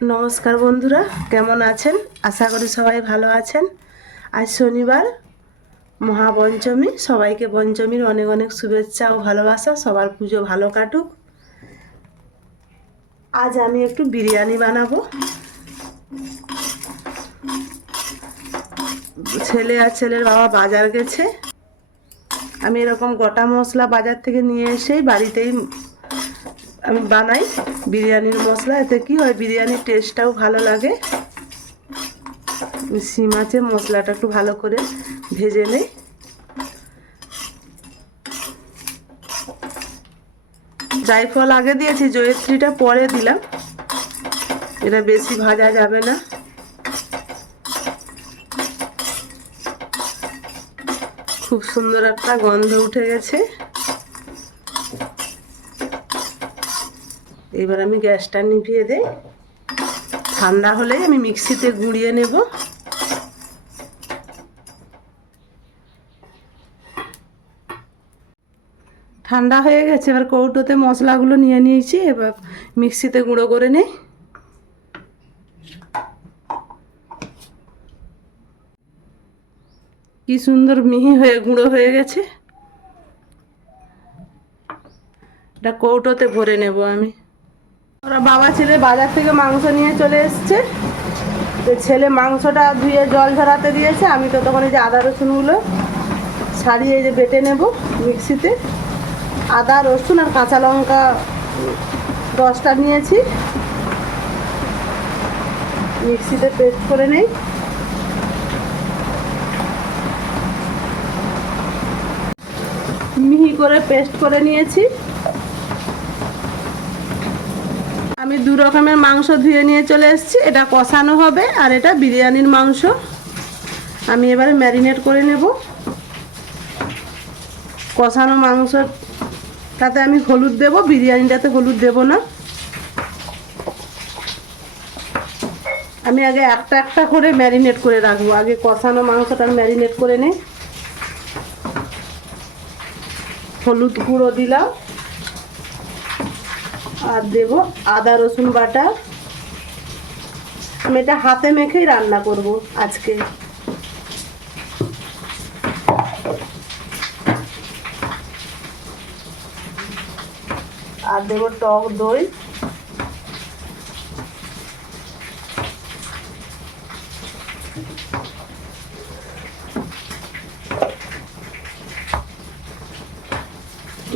নমস্কার বন্ধুরা, কেমন আছেন? আশা করি সবাই ভালো আছেন। আজ শনিবার, মহাপঞ্চমী। সবাইকে পঞ্চমীর অনেক অনেক শুভেচ্ছা ও ভালোবাসা। সবার পুজো ভালো কাটুক। আজ আমি একটু বিরিয়ানি বানাবো। ছেলে আর ছেলের বাবা বাজার গেছে। আমি এরকম গোটা মশলা বাজার থেকে নিয়ে এসেই বাড়িতেই আমি বানাই বিরিয়ানির মশলা। এতে কি হয়, বিরিয়ানির টেস্টটাও ভালো লাগে। শিম মাছের মশলাটা একটু ভালো করে ভেজে নেই। জায়ফল আগে দিয়েছি, জয়িত্রীটা পরে দিলাম। এটা বেশি ভাজা যাবে না। খুব সুন্দর একটা গন্ধ উঠে গেছে। এবার আমি গ্যাসটা নিভিয়ে দেই। ঠান্ডা হলেই আমি মিক্সিতে গুঁড়িয়ে নেব। ঠান্ডা হয়ে গেছে, এবার কৌটোতে মশলাগুলো নিয়ে নিয়েছি। এবার মিক্সিতে গুঁড়ো করে নেই। কি সুন্দর মিহি হয়ে গুঁড়ো হয়ে গেছে। এটা কৌটোতে ভরে নেব আমি। ওরা বাবা ছেলে বাজার থেকে মাংস নিয়ে চলে এসছে। তো ছেলে মাংসটা ধুয়ে জল ঝরাতে দিয়েছে। আমি তো তখন এই যে আদা রসুনগুলো ছাড়িয়ে যে বেটে নেব মিক্সিতে। আদা রসুন আর কাঁচা লঙ্কা 10টা নিয়েছি, মিক্সিতে পেস্ট করে নেই। মিহি করে পেস্ট করে নিয়েছি। আমি 2 রকমের মাংস ধুয়ে নিয়ে চলে এসেছি। এটা কষানো হবে আর এটা বিরিয়ানির মাংস। আমি এবারে ম্যারিনেট করে নেব। কষানো মাংসটাতে আমি হলুদ দেব, বিরিয়ানিটাতে হলুদ দেব না। আমি আগে একটা একটা করে ম্যারিনেট করে রাখবো। আগে কষানো মাংসটা ম্যারিনেট করে নেই। হলুদ গুঁড়ো দিলাম আর দেব আদা রসুন বাটা। আমি এটা হাতে মেখেই রান্না করব আজকে। আর দেব টক দই।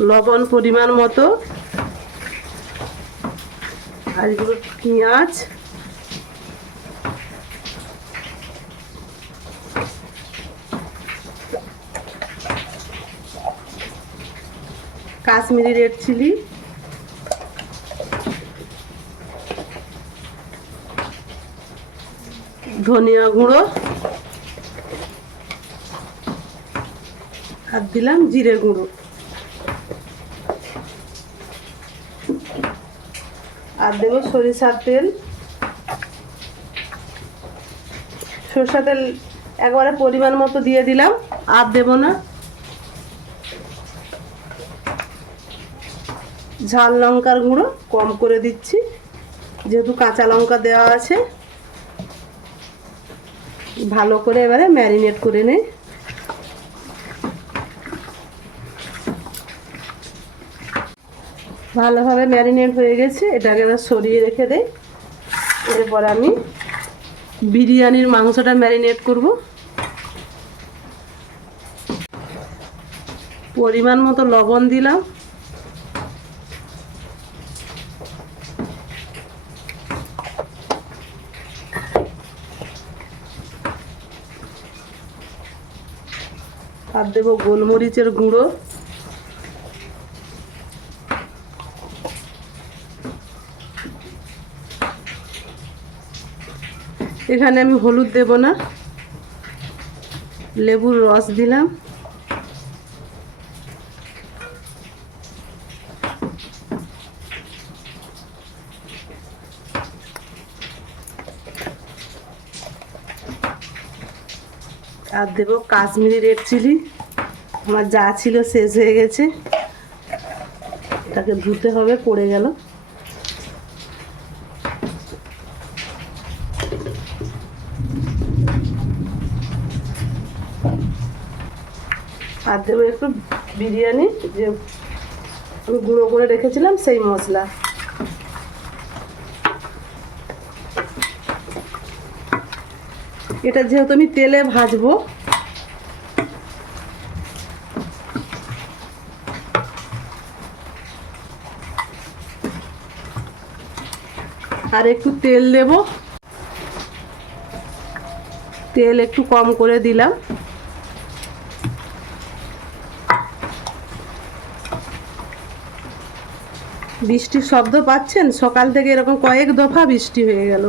লবণ পরিমাণ মতো। আর এগুলো পেঁয়াজ, কাশ্মীরি রেড চিলি, ধনিয়া গুঁড়ো আর দিলাম জিরে গুঁড়ো। আর দেবো সরিষার তেল। সরষের তেল একবারে পরিমাণ মতো দিয়ে দিলাম, আর দেব না। ঝাল লঙ্কার গুঁড়ো কম করে দিচ্ছি, যেহেতু কাঁচা লঙ্কা দেওয়া আছে। ভালো করে এবারে ম্যারিনেট করে নেই। ভালোভাবে ম্যারিনেট হয়ে গেছে। এটাকে এবার সরিয়ে রেখে দেই। এরপর আমি বিরিয়ানির মাংসটা ম্যারিনেট করব। পরিমাণ মতো লবণ দিলাম। আর দেবো গোলমরিচের গুঁড়ো। এখানে আমি হলুদ দেব না, লেবুর রস দিলাম। আর দেব কাশ্মীরি রেড চিলি। আমার যা ছিল শেষ হয়ে গেছে, এটাকে ধুতে হবে, পড়ে গেল। আর দেবো একটু বিরিয়ানি যে আমি গুঁড়ো করে রেখেছিলাম সেই মশলা। এটা যেহেতু আমি তেলে ভাজবো, আর একটু তেল দেব, তেল একটু কম করে দিলাম। বৃষ্টির শব্দ পাচ্ছেন? সকাল থেকে এরকম কয়েক দফা বৃষ্টি হয়ে গেল।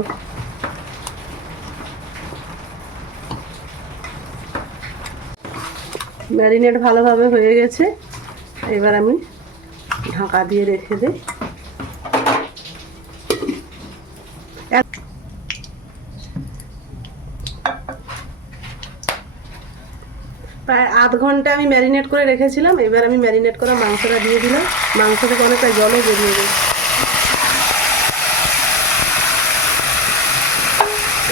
ম্যারিনেট ভালোভাবে হয়ে গেছে, এবার আমি ঢাকা দিয়ে রেখে দিই। প্রায় আধ ঘন্টা আমি ম্যারিনেট করে রেখেছিলাম। এবার আমি ম্যারিনেট করা মাংসটা দিয়ে দিলাম। মাংস থেকে অনেকটা জলও বেরিয়ে গেছে।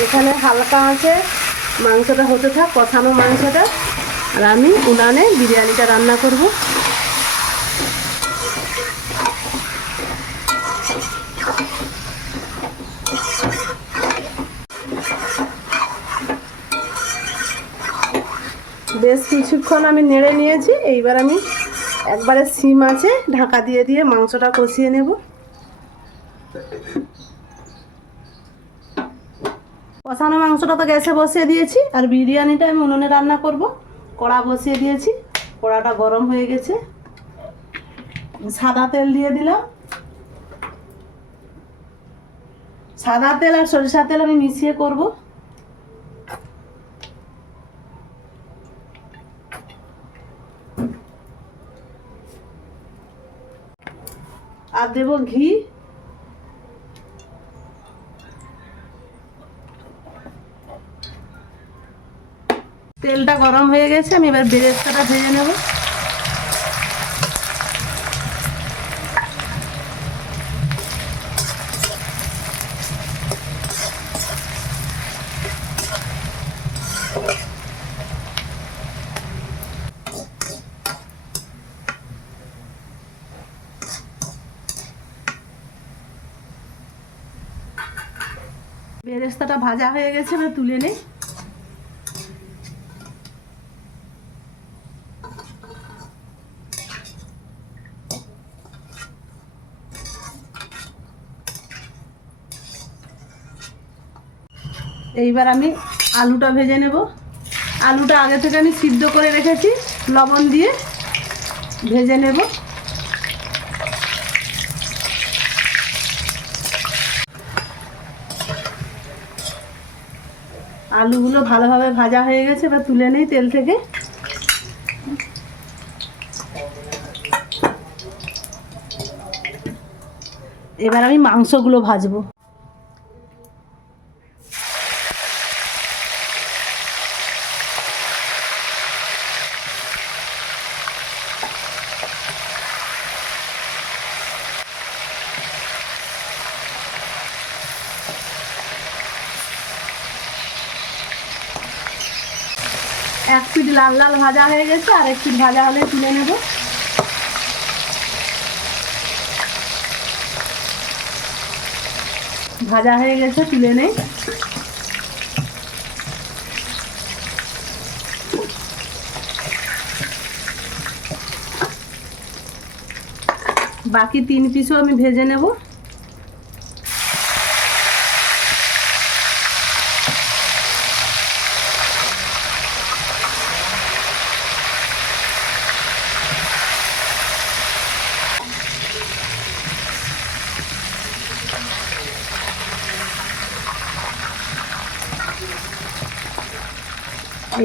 এখানে হালকা আঁচে মাংসটা হতে থাক, কষানো মাংসটা, আর আমি উনানে বিরিয়ানিটা রান্না করব। বেশ কিছুক্ষণ আমি নেড়ে নিয়েছি। এইবার আমি একবারে সিম আছে ঢাকা দিয়ে দিয়ে মাংসটা কষিয়ে নেব। কষানো মাংসটা তো গ্যাসে বসিয়ে দিয়েছি, আর বিরিয়ানিটা আমি উনুনে রান্না করব। কড়া বসিয়ে দিয়েছি, কড়াটা গরম হয়ে গেছে। সাদা তেল দিয়ে দিলাম। সাদা তেল আর সরিষার তেল আমি মিশিয়ে করব। আর দেব ঘি। তেলটা গরম হয়ে গেছে, আমি এবার বেরেস্তাটা ভেজে নেব। বেরেস্তাটা ভাজা হয়ে গেছে, এবার তুলে নেই। এইবার আমি আলুটা ভেজে নেব। আলুটা আগে থেকে আমি সিদ্ধ করে রেখেছি, লবণ দিয়ে ভেজে নেব। আলুগুলো ভালোভাবে ভাজা হয়ে গেছে, এবার তুলে নেই তেল থেকে। এবার আমি মাংসগুলো ভাজবো। এক পিঠ লাল লাল ভাজা হয়ে গেছে, আর এক পিঠ ভাজা হলে তুলে নেব। ভাজা হয়ে গেছে, তুলে নেই। বাকি 3 পিসও আমি ভেজে নেব।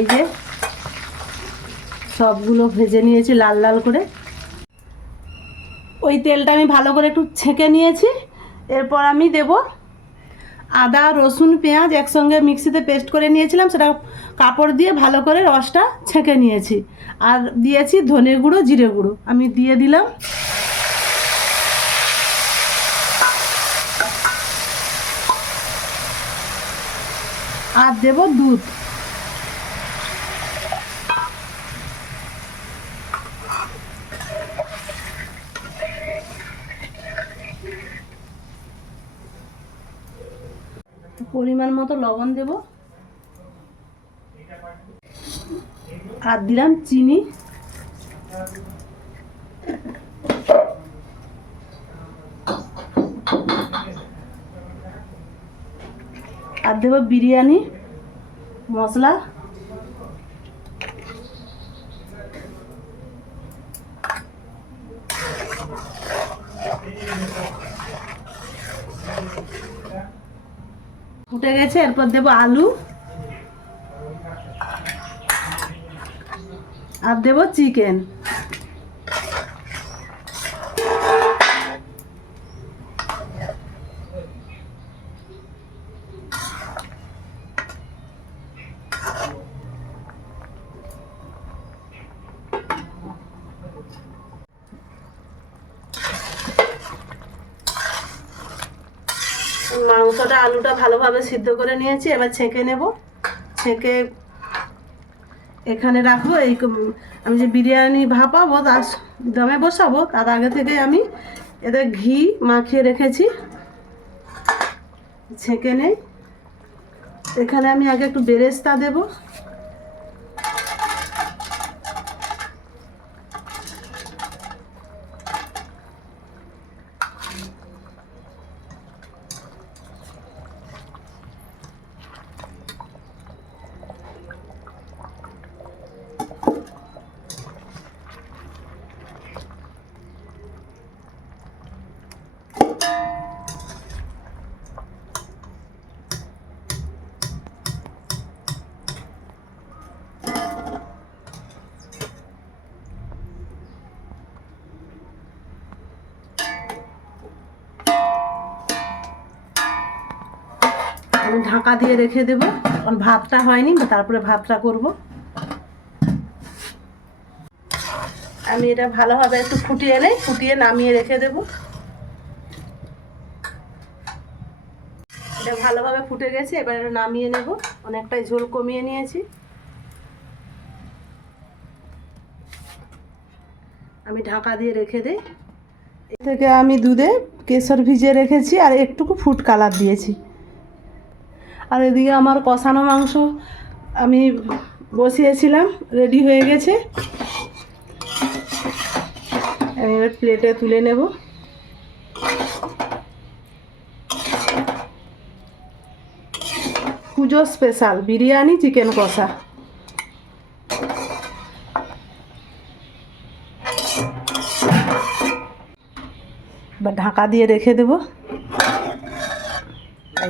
এই যে সবগুলো ভেজে নিয়েছি লাল লাল করে। ওই তেলটা আমি ভালো করে একটু ছেঁকে নিয়েছি। এরপর আমি দেব আদা, রসুন, পেঁয়াজ একসঙ্গে মিক্সিতে পেস্ট করে নিয়েছিলাম, সেটা কাপড় দিয়ে ভালো করে রসটা ছেঁকে নিয়েছি। আর দিয়েছি ধনে গুঁড়ো, জিরে গুঁড়ো আমি দিয়ে দিলাম। আর দেব দুধ। পরিমাণ মতো লবণ দেব, আর দিলাম চিনি, আর দেব বিরিয়ানি মশলা, ফুটে গেছে। এরপর দেব আলু, আর দেব চিকেন। মাংসটা আলুটা ভালোভাবে সিদ্ধ করে নিয়েছি, এবার ছেঁকে নেব। ছেঁকে এখানে রাখবো। আমি যে বিরিয়ানি ভাপাবো তার দমে বসাবো, তার আগে থেকে আমি এতে ঘি মাখিয়ে রেখেছি। ছেঁকে নেই। এখানে আমি আগে একটু বেরেস্তা দেব, আমি ঢাকা দিয়ে রেখে দেব। কারণ ভাতটা হয়নি, তারপরে ভাতটা করব। আমি এটা ভালোভাবে একটু ফুটিয়ে নেই, ফুটিয়ে নামিয়ে রেখে দেব। এটা ভালোভাবে ফুটে গেছে, এবার এটা নামিয়ে নেব। অনেকটাই ঝোল কমিয়ে নিয়েছি। আমি ঢাকা দিয়ে রেখে দিই। এ থেকে আমি দুধে কেশর ভিজিয়ে রেখেছি আর একটুকু ফুড কালার দিয়েছি। আর এদিকে আমার কষানো মাংস আমি বসিয়েছিলাম, রেডি হয়ে গেছে। আমি এবার প্লেটে তুলে নেব। পুজো স্পেশাল বিরিয়ানি চিকেন কষা। বা ঢাকা দিয়ে রেখে দেব।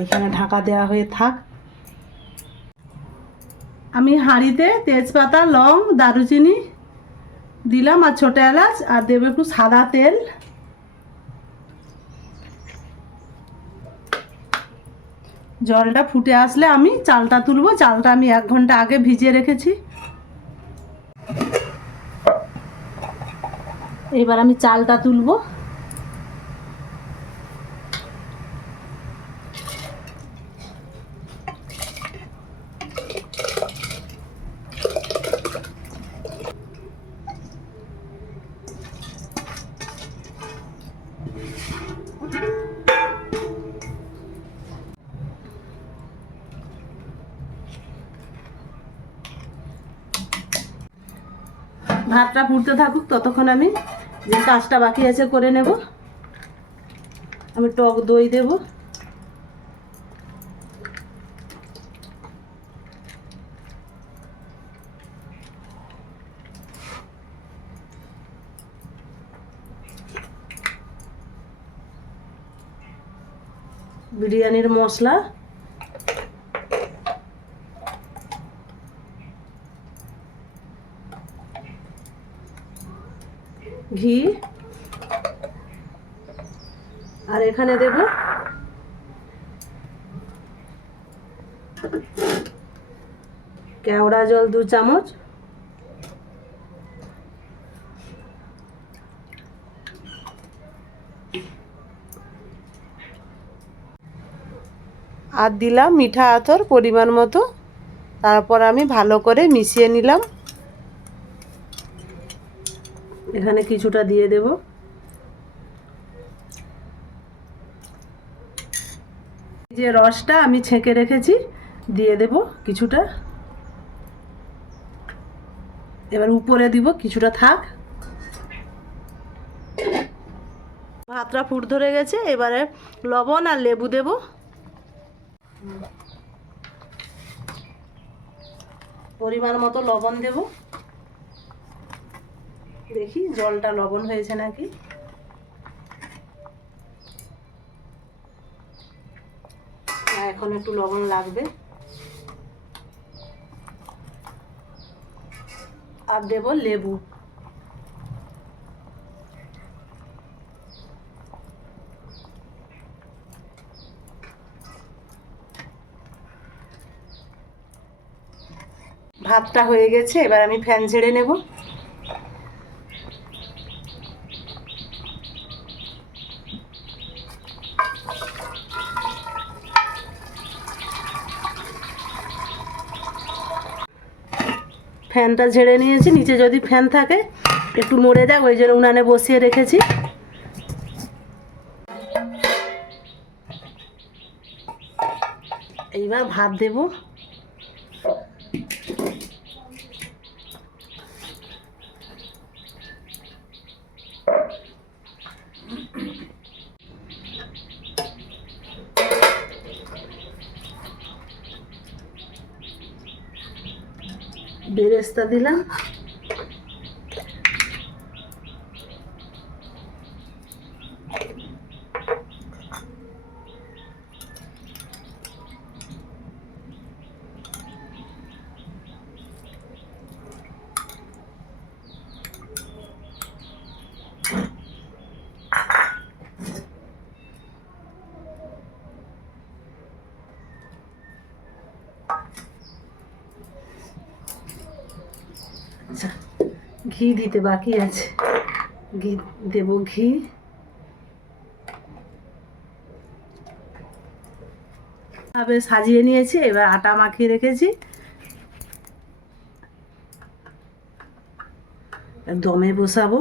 এইখানে ঢাকা দেওয়া হয়ে থাক। আমি হাঁড়িতে তেজপাতা, লং, দারুচিনি দিলাম আর ছোটো এলাচ, আর দেবো একটু সাদা তেল। জলটা ফুটে আসলে আমি চালটা তুলবো। চালটা আমি 1 ঘন্টা আগে ভিজিয়ে রেখেছি। এবার আমি চালটা তুলবো। ভাতটা ফুটতে থাকুক, ততক্ষণ আমি যে কাজটা বাকি আছে করে নেব। আমি টক দই দেব, বিরিয়ানির মশলা, ঘি, আর এখানে দেব কেওড়া জল 2 চামচ, আর দিলাম মিঠা আতর পরিমাণ মতো। তারপর আমি ভালো করে মিশিয়ে নিলাম। এখানে কিছুটা দিয়ে দেব। যে রসটা আমি ছেঁকে রেখেছি দিয়ে দেব কিছুটা, এবার উপরে দিব, কিছুটা থাক। ভাতটা ফুট ধরে গেছে, এবারে লবণ আর লেবু দেব। পরিমাণ মতো লবণ দেব, দেখি জলটা লবণ হয়েছে নাকি। এখন একটু লবণ লাগবে। আর দেব লেবু। ভাতটা হয়ে গেছে, এবার আমি ফ্যান ঝেড়ে নেব। ফ্যানটা ঝেড়ে নিয়েছি, নিচে যদি ফ্যান থাকে একটু মরে যাক, ওই জন্য উনানে বসিয়ে রেখেছি। এইবার ভাত দেব। বেরেস্তা দিলাম। আচ্ছা, ঘি দিতে বাকি আছে, ঘি দেব। ঘি ভাবে সাজিয়ে নিয়েছি, এবার আটা মাখিয়ে রেখেছি, দমে বসাবো।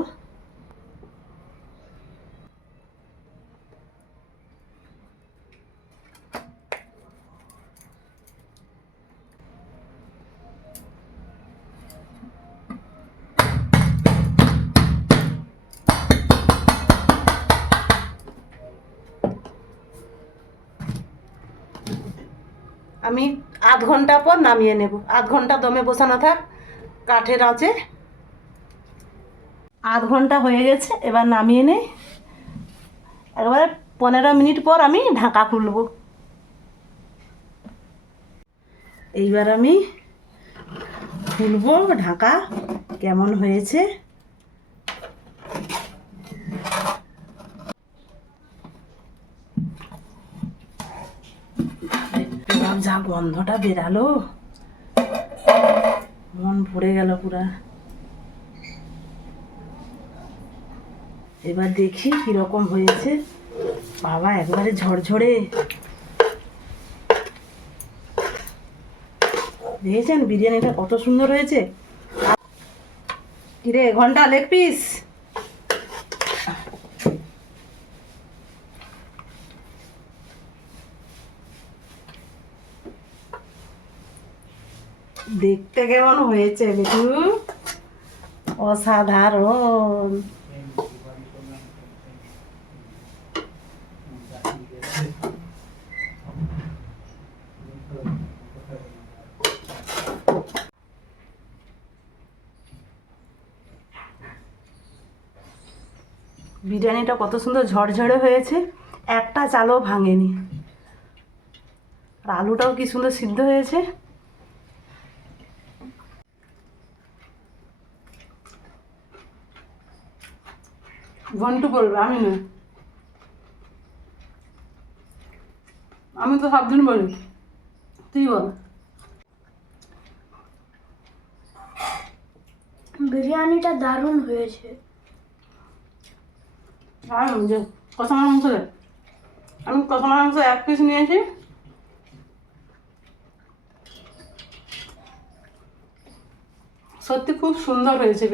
আমি আধ ঘন্টা পর নামিয়ে নেব। আধ ঘন্টা দমে বসানো থাক কাঠের আঁচে। আধ ঘন্টা হয়ে গেছে, এবার নামিয়ে নেই। একবারে 15 মিনিট পর আমি ঢাকা খুলব। এইবার আমি খুলবো ঢাকা, কেমন হয়েছে। যা গন্ধটা বেরালো, মন ভরে গেল পুরা। এবার দেখি কিরকম হয়েছে। বাবা, একবারে ঝরঝরে। দেখেছেন বিরিয়ানিটা কত সুন্দর হয়েছে। কিরে ঘন্টা, লেগ পিস। দেখতে কেমন হয়েছে বেটু? অসাধারণ। বিরিয়ানিটা কত সুন্দর ঝরঝরে হয়েছে, একটা চালও ভাঙেনি। আর আলুটাও কি সুন্দর সিদ্ধ হয়েছে। ঘন্টু বলবে, আমি না। আমি তো সব দিন বলি, তুই বল। বিরিয়ানিটা দারুণ হয়েছে। আর যে কষা মাংস, আমি কষা মাংস 1 পিস নিয়েছি। সত্যি খুব সুন্দর হয়েছে।